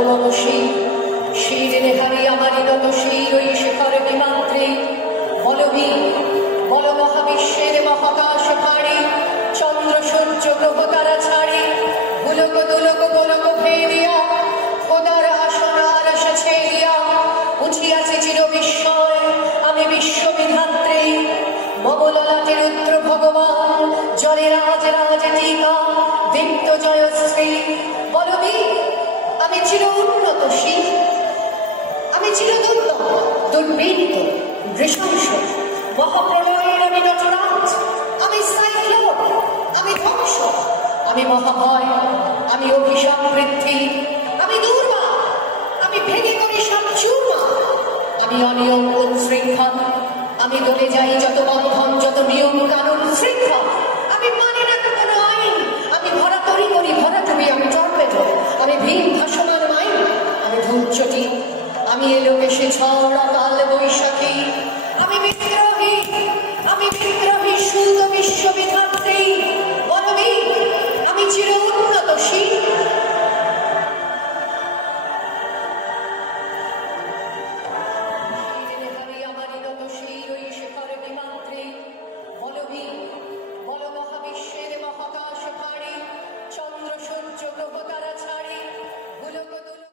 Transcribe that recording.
মনসী শির নেহারি আমারি নত শির ওই শেখর বিমাত্রী বলবি বল মহাবিশ্বের মহাকাশ পাড়ি চন্দ্র সূর্য গ্রহ তারা ছাড়ি ভুলক দুলক গোলক ভেদিয়া খোদার আসনার ছেড়িয়া উঠিয়াছে চির বিস্ময় আমি বিশ্ববিধাত্রী মমললাটে রুদ্র ভগবান জলে রাজ রাজ টিকা দীপ্ত জয়শ্রী বলবি আমি চির উন্নতশীল আমি চির দুর্দম দুর্বৃত্ত নৃশংস মহাপ্রলয়ের আমি নটরাজ আমি সাইক্লোন আমি ধ্বংস আমি মহাভয় আমি অভিশাপ বৃদ্ধি আমি দুর্বা আমি ভেঙে করি সব চূর্মা আমি অনিয়ম উচ্ছৃঙ্খল আমি দলে যাই যত বন্ধন যত নিয়ম কানুন শৃঙ্খল আমি মানে না কোনো আইন আমি ভরা তরি করি ভরা তুমি আমি টর্পেডো আমি ভীম ভাসমান মাইন আমি ধূর্যটি আমি এলো এসে ঝড় অকাল বৈশাখী আমি বিদ্রোহী সুত বিশ্ববিধাত্রী বলবি আমি চির উন্নতশীল